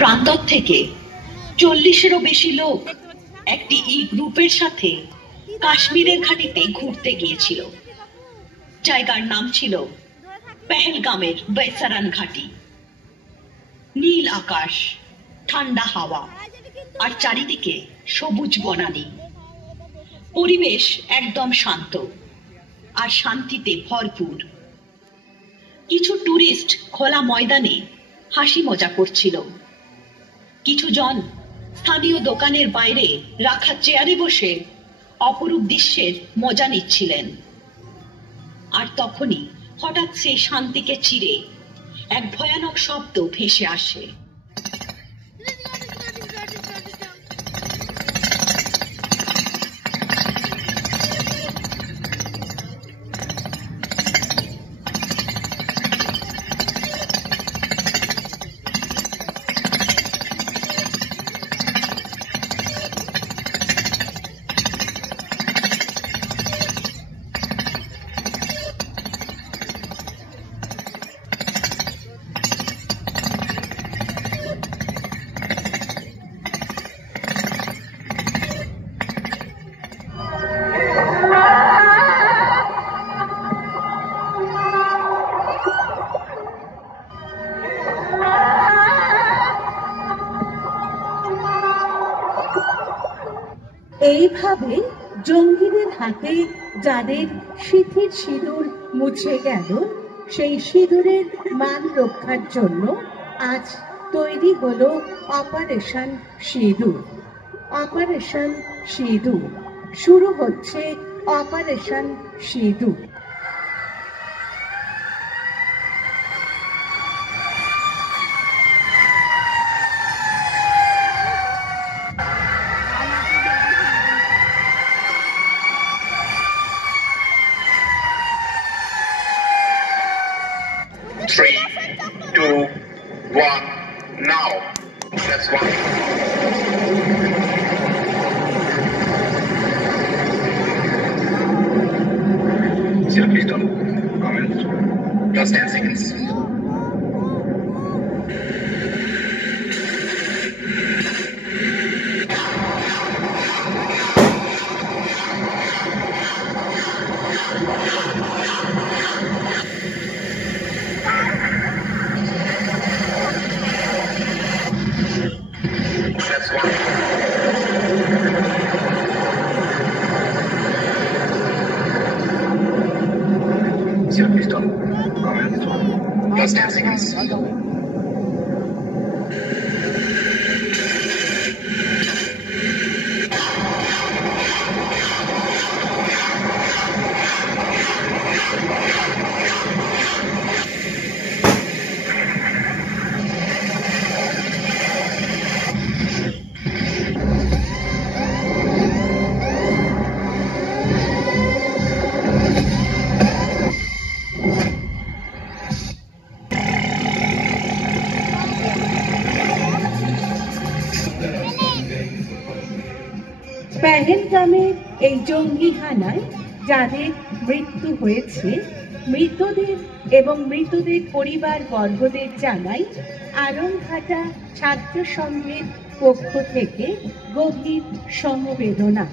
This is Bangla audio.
প্রান্তর থেকে 40-এরও বেশি লোক একটি গ্রুপের সাথে কাশ্মীরের ঘাটিতে ঘুরতে গিয়েছিল। জায়গার নাম ছিল পেহেলগামের বেসারান ঘাটি। নীল আকাশ, ঠান্ডা হাওয়া আর চারিদিকে সবুজ বনানী। পরিবেশ একদম শান্ত আর শান্তিতে ভরপুর। কিছু টুরিস্ট খোলা ময়দানে হাসি মজা করছিল। কিছু জন স্থানীয় দোকানের বাইরে রাখা চেয়ারে বসে অপরূপ দৃশ্যের মজা নিচ্ছিলেন। আর তখনই হঠাৎ সেই শান্তিকে চিরে এক ভয়ানক শব্দ ভেসে আসে। এইভাবে জঙ্গিদের হাতে যাদের সিথির সিঁদুর মুছে গেল, সেই সিঁদুরের মান রক্ষার জন্য আজ তৈরি হলো অপারেশন সিঁদুর। অপারেশন সিঁদুর শুরু হচ্ছে। অপারেশন সিঁদুর। Three, two, one, now. That's one. Sir, please don't comment. Just 10 seconds. That's one. Sir, please don't comment. Just 10 seconds. পেহেলগামের এই জঙ্গি হানায় যাদের মৃত্যু হয়েছে, মৃতদের এবং মৃতদের পরিবার বর্গদের জানাই আরংঘাটা ছাত্র সংঘের পক্ষ থেকে গভীর সমবেদনা।